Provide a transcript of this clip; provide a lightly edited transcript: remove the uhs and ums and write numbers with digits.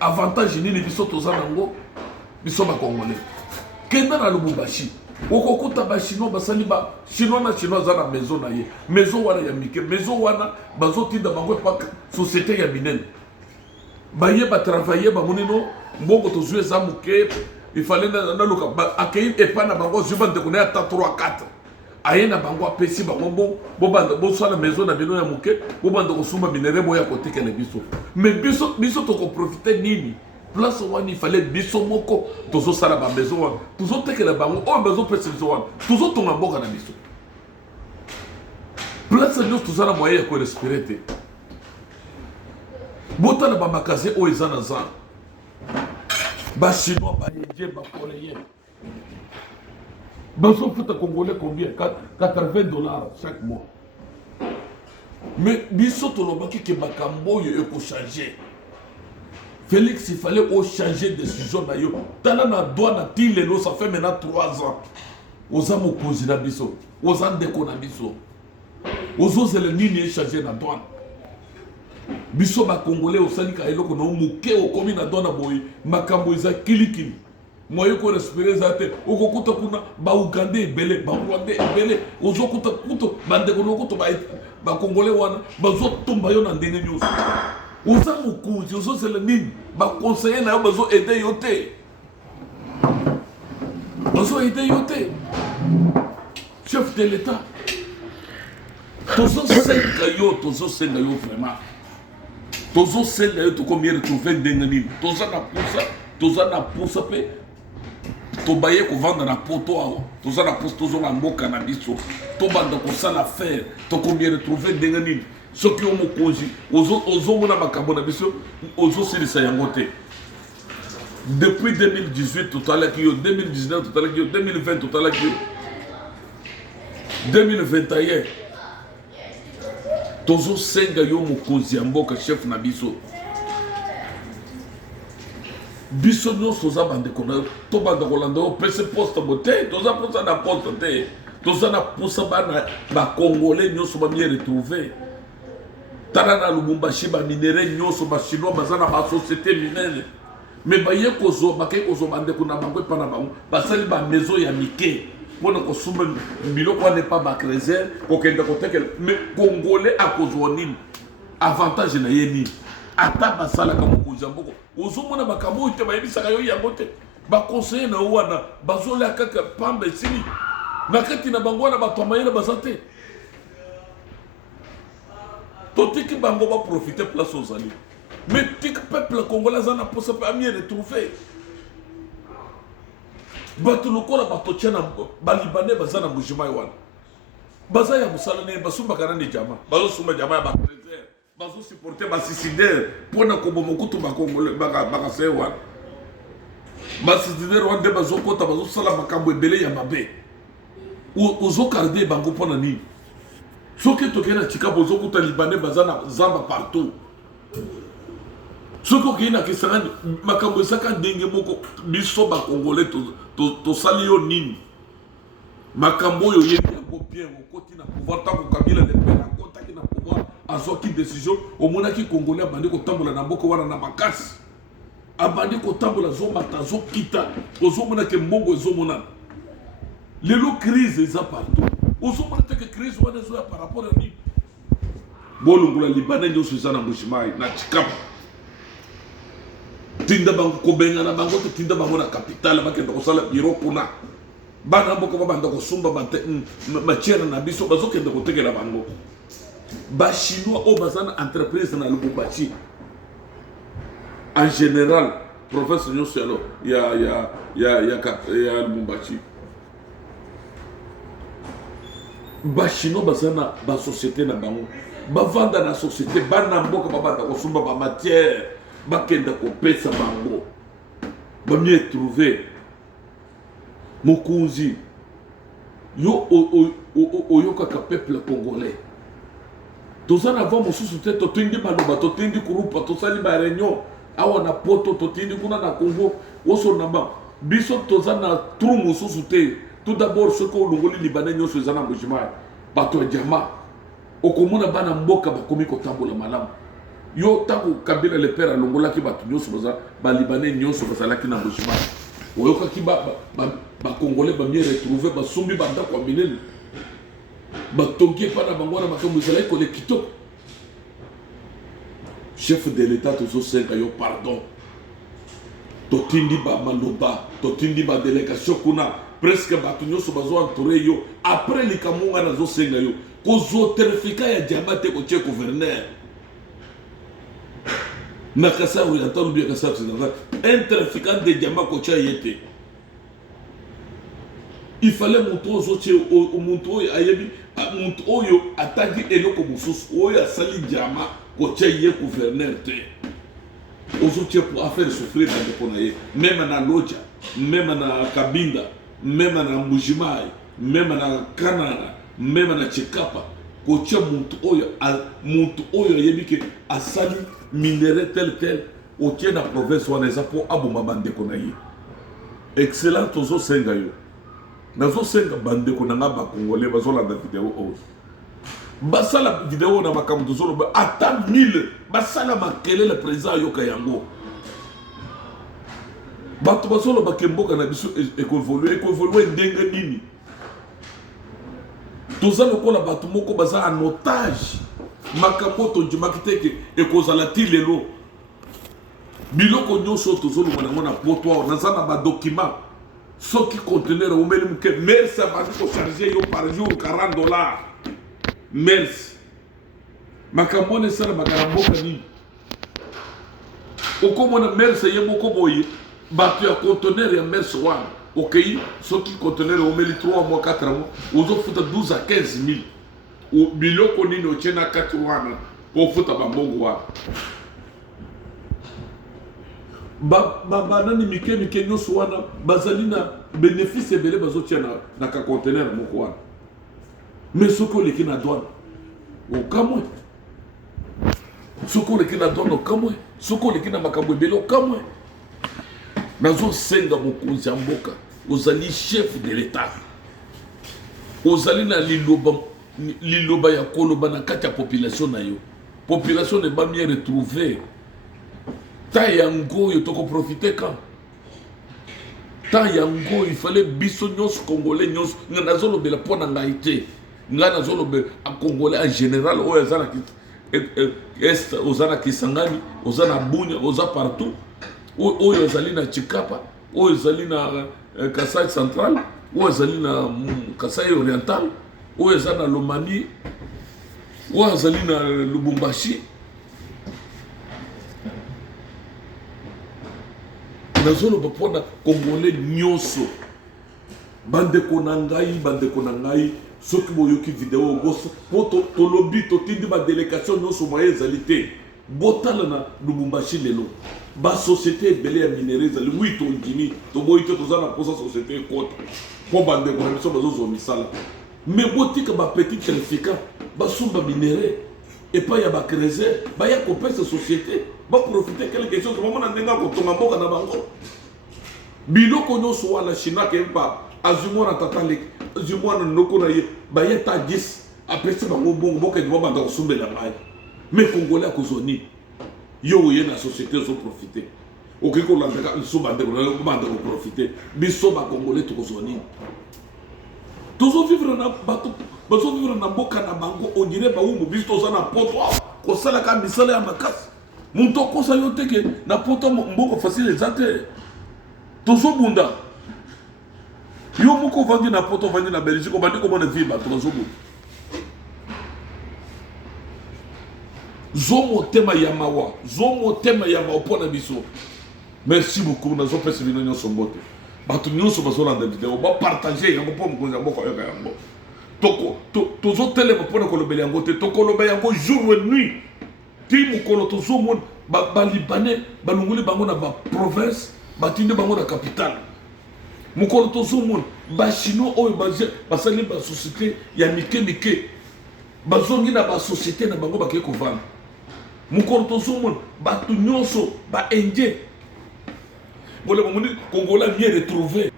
avantage nini biso toza nango biso bakongolais kenda na Lubumbashi okokuta bachinois basali chinois na chinois aza na maison na ye maison wana ya mike maison wana bazotinda bango epa société ya minene baye batravaille bamonino mbongo tozwi eza moke ifale naluka akei epa na bango zwi bandeko na ye ata 3-4 aye na bango apesi bango bobanda bosala maison na bino ya moke bobanda kosumba minere boya kotekela biso mais biso tokoprofite nini place wana il fallait biso moko tozosala ba maison wana tozotekela bango oyo bazopesa biso wana tozotonga mboka na biso place nyonso toza na moyen ya korespire te botala bamakasin oyo eza na zan bachinois baindien bacoréen bazofuta congolais combien 80 dollars chaque mois mais biso tolobaki ke makambo oyo ekochange Félix, il fallait changer de décision. Tala na douane na tilelo, ça fait maintenant 3 ans. Oza mokozi na biso, oza ndeko na biso. Ozo zele nini changer na douane. Biso ba congolais osalika eloko na muke okomi na douane boy, makambo eza kilikili. Moyo ko respirer zate, okokuta kuna ba Uganda ebele, ba Rwanda ebele, ozo kuta kuto bandeko nokuto ba congolais wana, bazo tumba yo na ndenge nyoso. Oza mokuzi ozozela nini baconseiller na yo bazo aider yo te chef de l'état tozosenga yo vraiment tozosenga yo tokomi retrouver ndenge nini toza na pusa pe tobaye kovanda na poto awa toza na pusa tozonga mboka na biso tobanda kosala faire tokomi retrouver ndenge nini soki omokonzi ozomona makambo na biso ozosilisa yango te depuis 2018 totalaki yo 2019 totalaki yo 2020 totalaki yo 2021 tozosenga yo mokonzi ya mboka chef na biso biso nyonso toza bandeko na yo tobanda kolanda yo pese poste bo te toza posa na poste te toza na posa bana bacongolais nyonso bamie retrouve tala na Lubumbashi ba minere nyonso ba chinois baza na ba société minene mais baye kozo bakay kozo bandeko na bango epa na bango basali ba maison ya mike pona kosumba biloko wana epa ba créser kokenda kotekela mais congolais akozwa nini avantage na ye nini ata basala ka mokonzi mboko ozomona makambo te bayebisaka yo yango te baconseiller na wana bazola kaka pamba esili na kati na bango wana bato amayele baza te totiki bango va profiter place aux alliés. Mais tik peuple congolais zana pour se permis de retrouver. Batu lokola bato tchana balibane bazana mujima wana. Baza ya musala ne basumba kana ni jama. Bazo sumba jama ya ba trésor. Bazo supporter ba sisider pona ko bomokutu ba congolais ba se wana. Ba sisider wande bazo kota bazo sala makambo ebele ya mabe. Ozo karde bango pona ni. Soki tokena chika bozo kuta libanais bazana zamba partout. Soki okena kisangani makambo esaka ndenge moko biso ba congolais to sali yo nini. Makambo yo yebi yango bien okoti na pouvoir tango Kabila de pena kota ki na pouvoir azoki décision omonaki congolais abandi ko tambola na mboko wana na makasi. Abandi ko tambola zomba tazo kita ozomona ke mbongo ezomona. Lelo crise eza partout. Ozomona que crise wana zo par rapport à ni bolungula libanais nyoso zana mushimai na chikap tinda bango kobenga na bango te tinda bango na capitale bakenda kosala bureau kuna bana mboko babanda kosumba bante matière na biso bazokenda kotekela bango ba chinois o bazana entreprise na Lubumbashi en général professeur nyoso alors ya Lubumbashi ba chinois bazana ba société na bango bavanda na société bana mboka babanda kosumba ba matière bakenda kopesa bango bamie trouver mokonzi yo oyoka ka peuple congolais tozana avant mosusu te totindi maloba totindi kurupa tosali ba réunion awa na poto totindi kuna na Congo oso na ba biso tozana trou mosusu te. Tout d'abord, ce que l'on libanais nous faisons en mouvement, bateau diamant, au commun bana mboka bakomi kotambola malam. Yo tango Kabila le père alongola ki batu nyonso baza ba libanais nyonso bazala ki na bojima. Oyoka ki ba congolais ba mieux retrouver ba sombi ba ndako minene. Ba tonki pa na bango na makambo ezala ko le kitoko. Chef de l'état tozo senga yo pardon. Totindi ba maloba, totindi ba délégation kuna presque batu nyonso bazo entouré yo après likamunga na zo senga yo. Kozo terrifica ya diamate ko tie gouverneur. Nakasa oriental ou bien Kasa occidental, un trafiquant de diamants coaché yété. Il fallait montrer aux autres au montrer ayebi montrer yo attaquer eloko mususu oya sali diamant coaché yé gouverneur té. Aux autres pour faire souffrir dans le ponaye, même na Loja, même na Kabinda, même na Mbujimai, même na Kanana, même na Chikapa. Coaché muntu oyo yebi ke asali minerai tel au tient la province ou les apôts aboma bande konayi excellent tozo senga yo nazo senga bande konanga ba congolais bazola da vidéo o basala vidéo na makambo tozo ba ata 1000 basala makele le président yo kayango bato bazola ba kemboka na biso évoluer ndenge nini toza lokola bato moko baza en otage makambo tonjimaki teke ekozala ti lelo biloko nyonso tozolonga nango na poto naza na badocument soki conteneur omeli moke merci abandi kocharge yo par jour $40 merci makambo wana esalamaka na mboka nini okomona merci ye moko boye bato ya conteneur ya merci wana okei soki conteneur omeli 3 mois 4 mois ozofuta 12 à 15 000 biloko nini otie na kati wana po futa bambongo wana banani mike nyonso wana bazali na bénéfice ebele bazotia na ka conteneur moko wana mais soki oleki na douane okamwe soki oleki na douane okamwe soki oleki na makambo ebele okamwe nazosenga mokonzi ya mboka ozali chef de l'état ozali na liloba ya koloba na kati ya population na yo population ne ba mieux retrouver ta yango yo toko profiter quand ta yango il fallait biso nyos congolais nyos ngana zolo bela pona ngaité ngana zolo be a congolais en général o yazana ki est ozana kisangani ozana bunya oza partout o yazali na Chikapa o yazali na Kasai central o yazali na Kasai oriental o yazali na Lomami o yazali na Lubumbashi nazolo bapona congolais nyonso bandeko na ngai soki boyoki video goso poto tolobi totindi ba délégation nyonso moye ezali te botala na Lubumbashi lelo ba société ebele ya minerais ezali wi tondimi toboyi te toza na posa société ekota po bandeko na biso bazozo misala mais botika ba petit trafiquant basumba minerais epai ya bacreuser baya kopesa société baprofite quelque chose bamona ndenga kotonga mboka na bango biloko nyonso wana china kempa azumona tatale azumona noko na ye bayeta 10 apesi bango bongo boka ndi babanda kosumbela ngai mais congolais akozoni yo ye na société zo profiter okiko landaka nso bande ko banda ko profiter biso ba congolais tokozoni tozo vivre na bato bazo vivre na mboka na bango on dirait ba umu biso toza na poto ko sala ka misala ya makasi muntu okosa yo teke na poto mboko facile ezate tozo bunda yo moko vandi na poto vandi na Belgique obandi ko mona vie bato tozo bunda zomo tema ya mawa zomo tema ya maopona biso merci beaucoup na zo pesa bino nyonso mbote bato nyonso bazolanda video ba partager yango po mokonzi mboka yoka yango toko tozo tele pona kolobela yango te tokoloba yango jour et nuit ti mokolo tozo mon ba libanais balunguli bango na ba province batinde bango na capitale mokolo tozo mon ba chino oyo basali ba société ya mike bazongi na ba société na bango bakeko vanda mokolo tozo mon bato nyonso ba indien bole bomoni congolais mieux retrouver